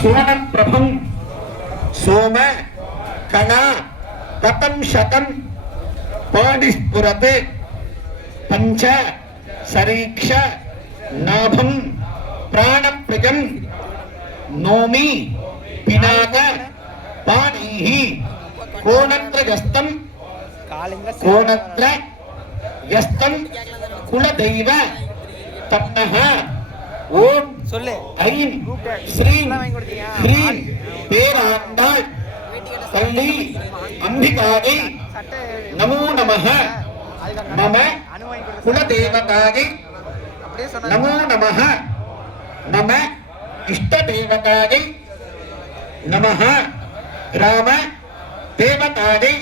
सुवर्णप्रभं सोम कणा कतं शतं पाणिस्फुरते पंच सरीक्ष नाभं प्राणप्रियं नोमि पिनाक पाणिः कोणत्र यस्तं कुलदैव तप्नः ओम ऐं श्रीं ह्रीं पेरांबाள் कल्ली अंबिकायै नमो नमः मम कुलदेवतायै नमो नमः मम इष्टदेवतायै नमः ग्राम देवतायै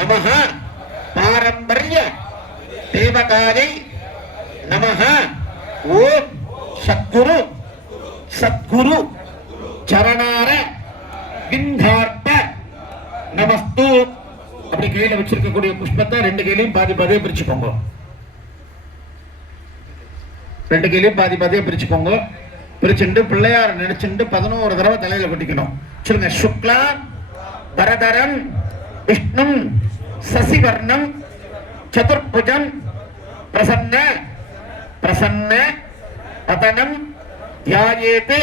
नमः पारंपर्य देवतायै नमः ओम सद्गुरु सद्गुरु चरणार विंधार्थ नमस्तु அப்படி கையில வச்சிருக்கக்கூடிய புஷ்பத்தை ரெண்டு கையிலையும் பாதி பாதியா பிரிச்சுக்கோங்க. ரெண்டு கையிலையும் பாதி பாதியா பிரிச்சுக்கோங்க. பிரிச்சுட்டு பிள்ளையார் நினைச்சுட்டு 11 தடவை தலையில கொட்டிக்கணும். சொல்லுங்க. சுக்லா வரதரம் விஷ்ணும் சசிவர்ணம் சதுர்புஜம் பிரசன்ன பிரசன்ன பதனம் ध्यायेते